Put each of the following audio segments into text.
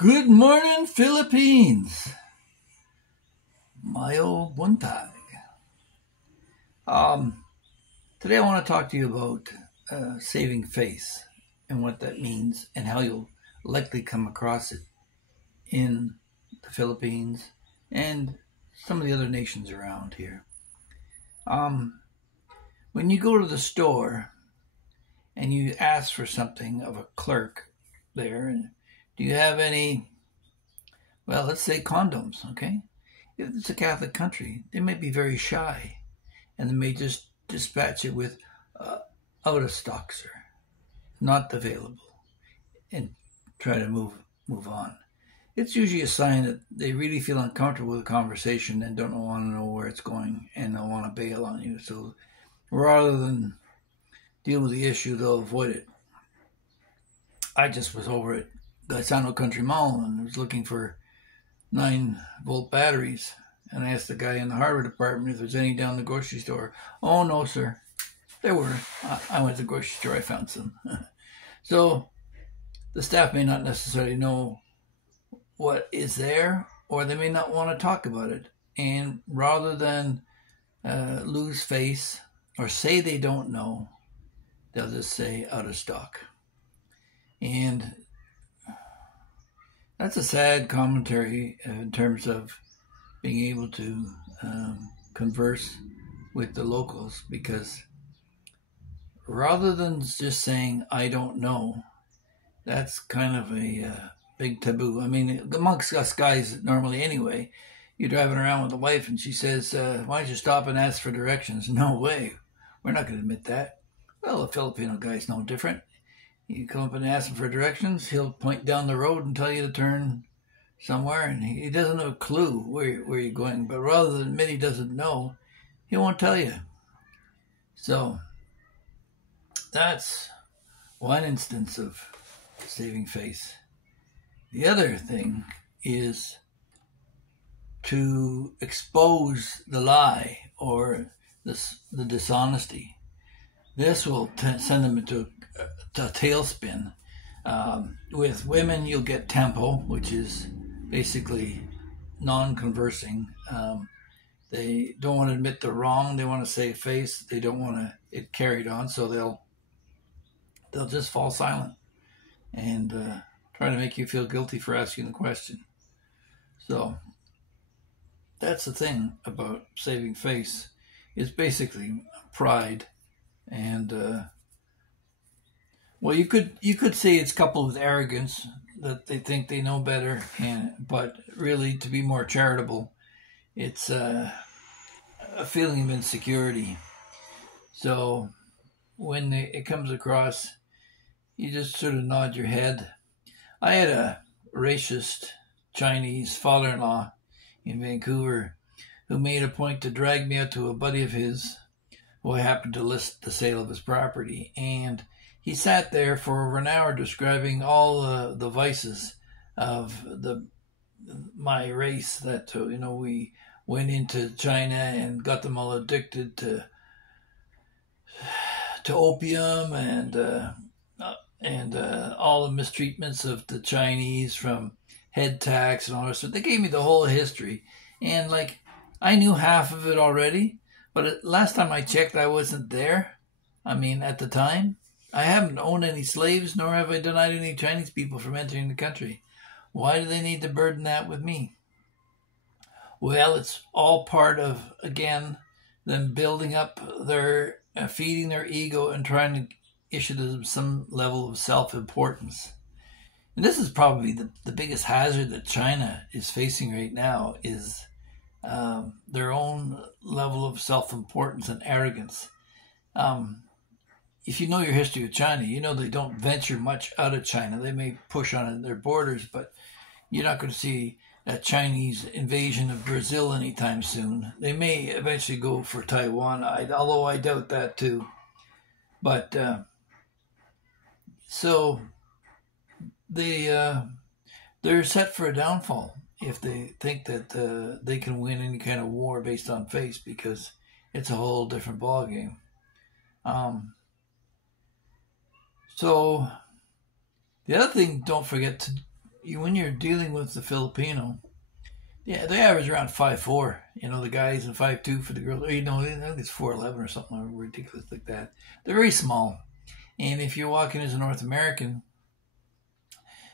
Good morning, Philippines. Mayo buntag. Um, Today I want to talk to you about saving face and what that means and how you'll likely come across it in the Philippines and some of the other nations around here. Um, when you go to the store and you ask for something of a clerk there, do you have any, well, let's say condoms, okay? If it's a Catholic country, they may be very shy and they may just dispatch it with out of stock, sir, not available, and try to move on. It's usually a sign that they really feel uncomfortable with the conversation and don't want to know where it's going and they'll want to bail on you. So rather than deal with the issue, they'll avoid it. I just was over at Gaisano Country Mall and was looking for 9-volt batteries. And I asked the guy in the hardware department if there's any down the grocery store. Oh, no, sir. There were. I went to the grocery store. I found some. So the staff may not necessarily know what is there, or they may not want to talk about it. And rather than lose face or say they don't know, they'll just say out of stock. And that's a sad commentary in terms of being able to converse with the locals, because rather than just saying, I don't know, that's kind of a big taboo. I mean, amongst us guys normally anyway, you're driving around with a wife and she says, why don't you stop and ask for directions? No way. We're not going to admit that. Well, a Filipino guy's no different. You come up and ask him for directions, he'll point down the road and tell you to turn somewhere, and he doesn't have a clue where you're going. But rather than admit he doesn't know, he won't tell you. So that's one instance of saving face. The other thing is to expose the lie or the dishonesty. This will send them into a tailspin. With women, you'll get tempo, which is basically non-conversing. They don't want to admit they're wrong. They want to save face. They don't want it carried on, so they'll just fall silent and try to make you feel guilty for asking the question. So that's the thing about saving face. It's basically pride, and well, you could say it's coupled with arrogance, that they think they know better, but really, to be more charitable, it's a feeling of insecurity. So when it comes across, you just sort of nod your head. I had a racist Chinese father-in-law in Vancouver who made a point to drag me out to a buddy of his who happened to list the sale of his property, and he sat there for over an hour describing all the vices of my race, that we went into China and got them all addicted to opium and all the mistreatments of the Chinese, from head tax and all that stuff. They gave me the whole history, and I knew half of it already, but last time I checked, I wasn't there. I mean, at the time, I haven't owned any slaves, nor have I denied any Chinese people from entering the country. Why do they need to burden that with me? Well, it's all part of, again, them building up their, feeding their ego and trying to issue them some level of self-importance. And this is probably the biggest hazard that China is facing right now, is their own level of self-importance and arrogance. If you know your history with China, you know they don't venture much out of China. They may push on their borders, but you're not going to see a Chinese invasion of Brazil anytime soon. They may eventually go for Taiwan, although I doubt that too. But so they're set for a downfall if they think that they can win any kind of war based on face, because it's a whole different ballgame. So the other thing, don't forget when you're dealing with the Filipino, yeah, they average around 5'4". The guys, and 5'2" for the girls. Or, I think it's 4'11" or something ridiculous like that. They're very small. And if you're walking as a North American,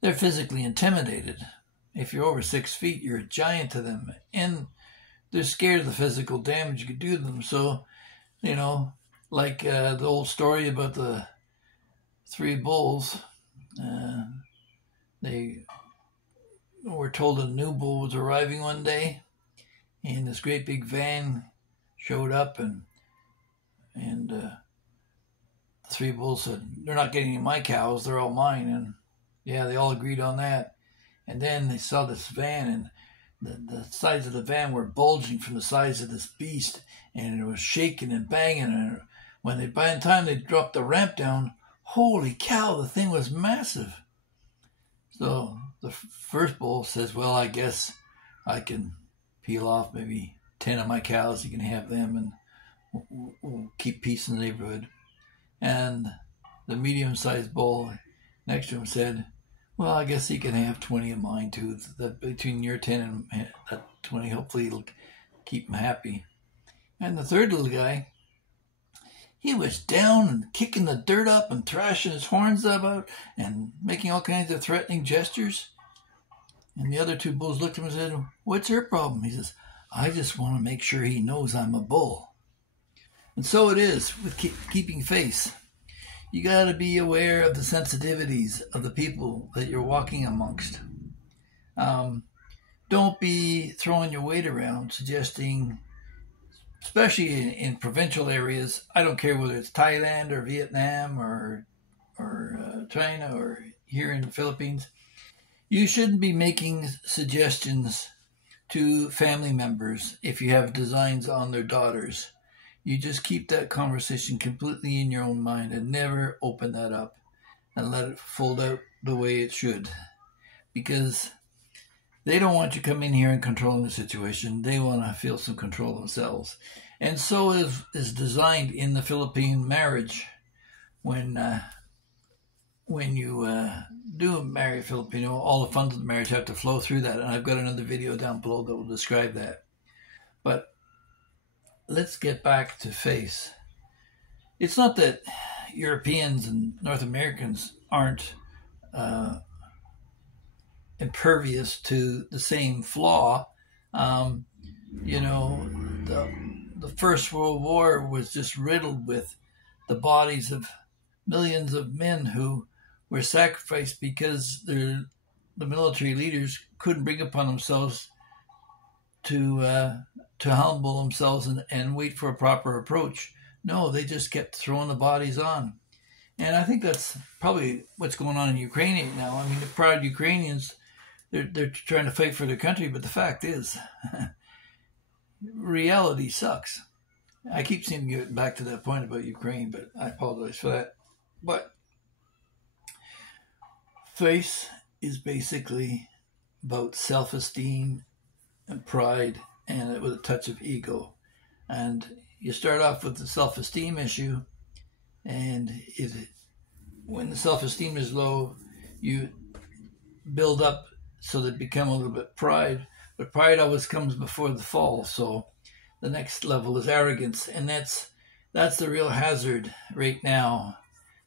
they're physically intimidated. If you're over 6 feet, you're a giant to them. And they're scared of the physical damage you could do to them. So, like the old story about the 3 bulls, they were told a new bull was arriving one day, and this great big van showed up, and the 3 bulls said, "They're not getting any of my cows, they're all mine." And yeah, they all agreed on that. And then they saw this van, and the sides of the van were bulging from the size of this beast, and it was shaking and banging. And by the time they dropped the ramp down, holy cow, the thing was massive. So the first bull says, "Well, I guess I can peel off maybe 10 of my cows. You can have them, and we'll keep peace in the neighborhood." And the medium-sized bull next to him said, "Well, I guess he can have 20 of mine too. That between your 10 and that 20, hopefully it'll keep him happy." And the third little guy, he was down and kicking the dirt up and thrashing his horns about and making all kinds of threatening gestures. And the other 2 bulls looked at him and said, "What's your problem?" He says, "I just want to make sure he knows I'm a bull." And so it is with keeping face. You got to be aware of the sensitivities of the people that you're walking amongst. Don't be throwing your weight around, suggesting, especially in provincial areas, I don't care whether it's Thailand or Vietnam or China or here in the Philippines, you shouldn't be making suggestions to family members if you have designs on their daughters. You just keep that conversation completely in your own mind and never open that up and let it fold out the way it should. Because they don't want you coming here and controlling the situation. They want to feel some control themselves. And so is designed in the Philippine marriage. When you do marry a Filipino, all the funds of the marriage have to flow through that. And I've got another video down below that will describe that. But let's get back to face. It's not that Europeans and North Americans aren't impervious to the same flaw. The First World War was just riddled with the bodies of millions of men who were sacrificed because the military leaders couldn't bring upon themselves to humble themselves and wait for a proper approach. No, they just kept throwing the bodies on. And I think that's probably what's going on in Ukraine right now. I mean, the proud Ukrainians, they're trying to fight for their country, but the fact is, reality sucks. I keep seeming to get back to that point about Ukraine, but I apologize for that. But face is basically about self-esteem and pride, and with a touch of ego. And you start off with the self-esteem issue, and when the self-esteem is low, you build up so that become a little bit pride. But pride always comes before the fall. So the next level is arrogance, and that's the real hazard right now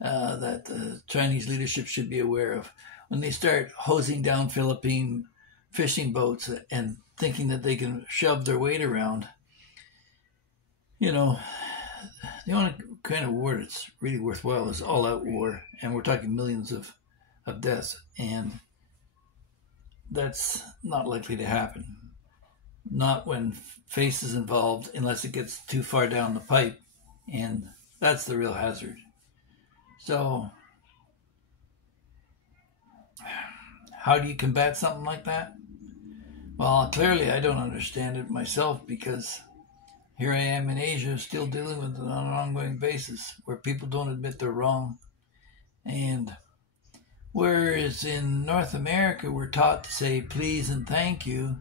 that the Chinese leadership should be aware of. When they start hosing down Philippine fishing boats and thinking that they can shove their weight around, the only kind of war that's really worthwhile is all-out war, and we're talking millions of deaths, and that's not likely to happen. Not when face is involved, unless it gets too far down the pipe, and that's the real hazard. So, how do you combat something like that? Well, clearly I don't understand it myself, because here I am in Asia still dealing with it on an ongoing basis where people don't admit they're wrong. And whereas in North America we're taught to say please and thank you,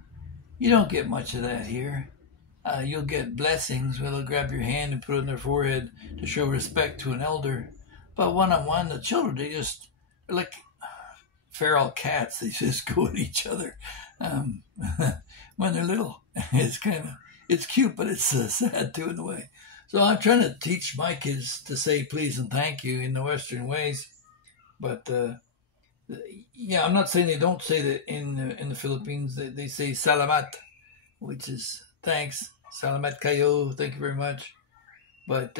you don't get much of that here. You'll get blessings where they'll grab your hand and put it on their forehead to show respect to an elder. But one-on-one, the children, they're like feral cats. They just go at each other when they're little. It's cute, but it's sad too in a way. So I'm trying to teach my kids to say please and thank you in the Western ways, but yeah, I'm not saying they don't say that in the Philippines. They say salamat, which is thanks. Salamat kayo, thank you very much. But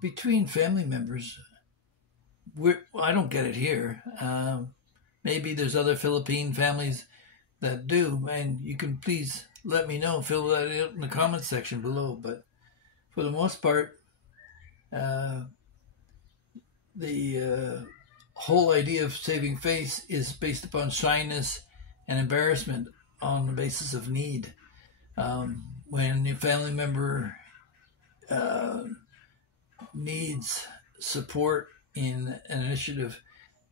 between family members, I don't get it here. Maybe there's other Philippine families that do, and you can please let me know, fill that out in the comments section below. But for the most part, the whole idea of saving face is based upon shyness and embarrassment on the basis of need. When your family member needs support in an initiative,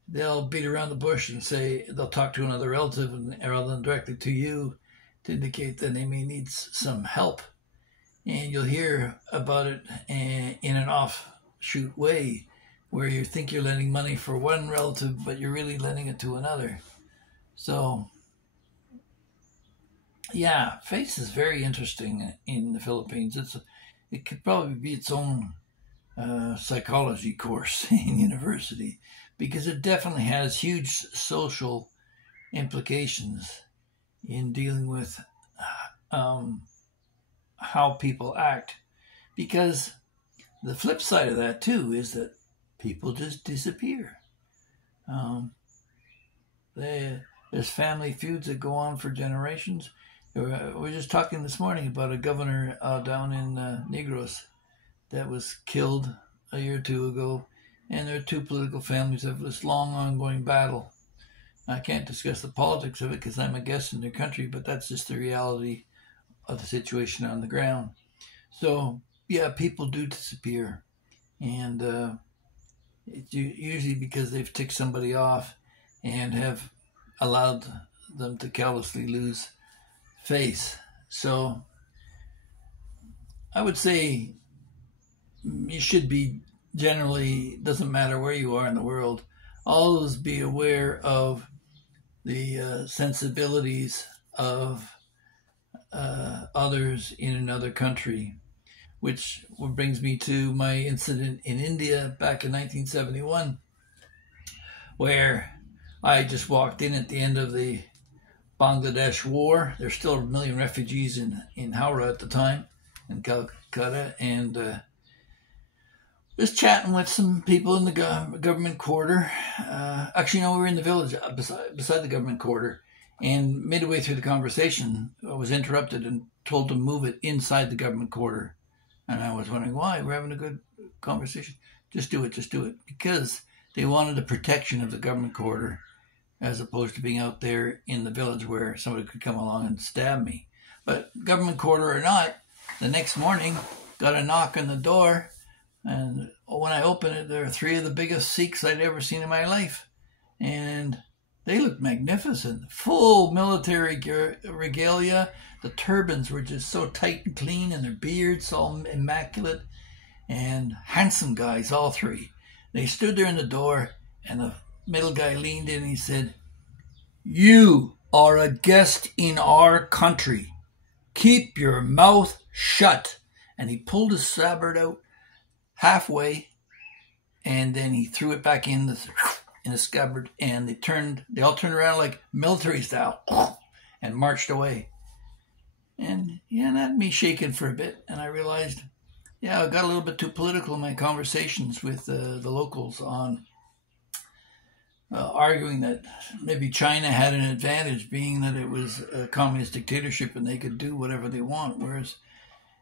they'll beat around the bush and say they'll talk to another relative rather than directly to you to indicate that they may need some help. And you'll hear about it in an offshoot way where you think you're lending money for one relative, but you're really lending it to another. So, yeah, face is very interesting in the Philippines. It could probably be its own psychology course in university, because it definitely has huge social implications in dealing with how people act. Because the flip side of that too is that people just disappear. There's family feuds that go on for generations. We were just talking this morning about a governor down in Negros that was killed a year or two ago, and there are two political families that have this long ongoing battle. I can't discuss the politics of it because I'm a guest in their country, but that's just the reality of the situation on the ground. So, yeah, people do disappear, and it's usually because they've ticked somebody off and have allowed them to callously lose face. So I would say you should be generally, doesn't matter where you are in the world, always be aware of the sensibilities of others in another country, which brings me to my incident in India back in 1971, where I just walked in at the end of the Bangladesh war. There's still 1 million refugees in Howrah at the time, in Calcutta, and just chatting with some people in the government quarter. Actually, no, we were in the village beside the government quarter, and midway through the conversation, I was interrupted and told to move it inside the government quarter. And I was wondering why. We're having a good conversation. Just do it. Because they wanted the protection of the government quarter as opposed to being out there in the village where somebody could come along and stab me. But government quarter or not, the next morning, got a knock on the door, and when I opened it, there were 3 of the biggest Sikhs I'd ever seen in my life. And they looked magnificent. Full military regalia. The turbans were just so tight and clean, and their beards all immaculate. And handsome guys, all 3. They stood there in the door, and the middle guy leaned in and he said, "You are a guest in our country. Keep your mouth shut." And he pulled his sabre out halfway, and then he threw it back in the scabbard, and they all turned around like military style and marched away. And yeah, that had me shaking for a bit, and I realized, I got a little bit too political in my conversations with the locals on arguing that maybe China had an advantage, being that it was a communist dictatorship and they could do whatever they want, whereas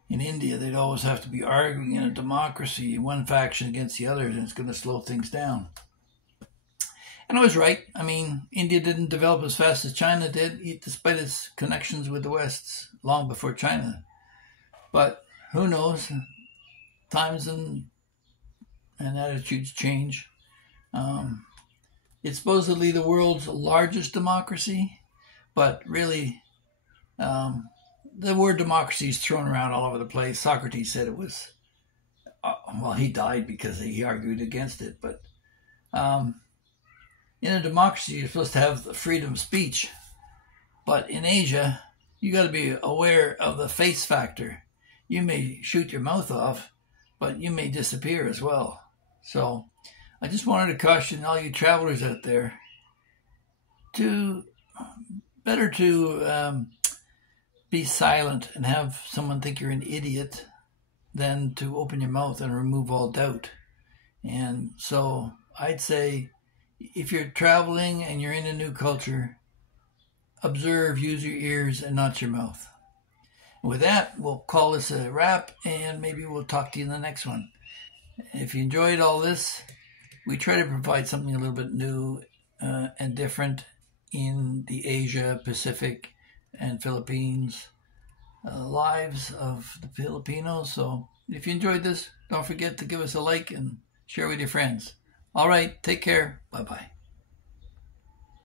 in India they'd always have to be arguing in a democracy, one faction against the other, and it's going to slow things down. And I was right. I mean, India didn't develop as fast as China did, despite its connections with the West long before China. But who knows? Times and attitudes change. It's supposedly the world's largest democracy, but really, the word democracy is thrown around all over the place. Socrates said it was, he died because he argued against it, but In a democracy, you're supposed to have the freedom of speech. But in Asia, you got to be aware of the face factor. You may shoot your mouth off, but you may disappear as well. So I just wanted to caution all you travelers out there to be silent and have someone think you're an idiot than to open your mouth and remove all doubt. And so I'd say if you're traveling and you're in a new culture, observe, use your ears and not your mouth. And with that, we'll call this a wrap, and maybe we'll talk to you in the next one. If you enjoyed all this, we try to provide something a little bit new and different in the Asia, Pacific, and Philippines lives of the Filipinos. So if you enjoyed this, don't forget to give us a like and share with your friends. All right, take care. Bye-bye.